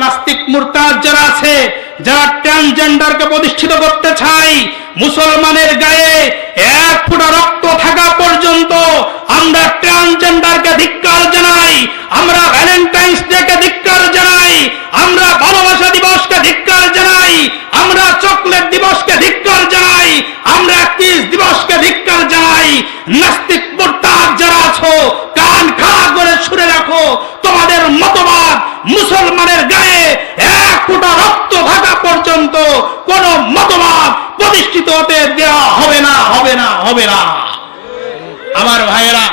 নাস্তিক গায়ে এক রক্ত থাকা পর্যন্ত আমরা ধিক্কার জানাই, আমরা ধিক্কার জানাই, আমরা ভালোবাসা দিবসকে ধিক্কার জানাই, আমরা চকলেট দিবসকে ধিক্কার জানাই আমরা কিস দিবসকে ধিক্কার জানাই নাস্তিক মুরতাদ যারা আছো, কান খা করে শুনে রাখো। তোমাদের মতবাদ মুসলমানের গায়ে এক ফোঁটা রক্ত থাকা পর্যন্ত কোন মতবাদ প্রতিষ্ঠিত হতে দেওয়া হবে না হবে না হবে না। আমার ভাইয়েরা,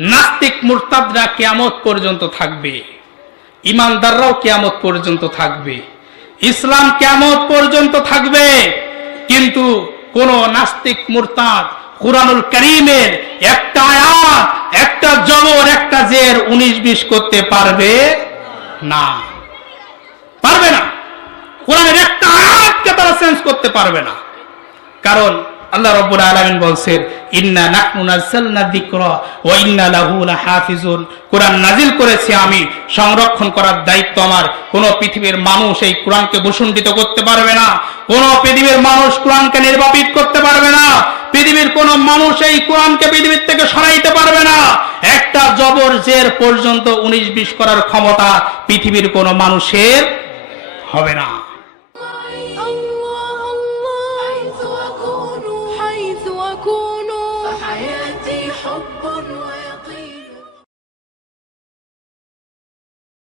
নাস্তিক মুরতাদরা কেয়ামত পর্যন্ত থাকবে। ইমানদাররাও কেয়ামত পর্যন্ত থাকবে। ইসলাম কেয়ামত পর্যন্ত থাকবে। কিন্তু কোন নাস্তিক মুরতাদ কুরআনুল করিমের একটা আয়াত, একটা জবর, একটা জের উনিশ বিশ করতে পারবে না। পারবে না। কোরআনের একটা আয়াতকে তারা চেঞ্জ করতে পারবে না। কারণ আল্লাহ রব্বুল আলামিন বলছেন, ইন্না নাহনু নাযালনা যিকরা ওয়া ইন্না লাহু লাহাফিজুন। কোরআন নাজিল করেছি আমি, সংরক্ষণ করার দায়িত্ব আমার। কোন পৃথিবীর মানুষ এই কোরআনকে ভূষণ্ডিত করতে পারবে না। কোন পৃথিবীর মানুষ কোরআনকে নির্বাপিত করতে পারবে না। পৃথিবীর কোন মানুষ এই কোরআনকে পৃথিবীর থেকে সরাইতে পারবে না। একটা জবর জের পর্যন্ত উনিশ বিশ করার ক্ষমতা পৃথিবীর কোন মানুষের হবে না।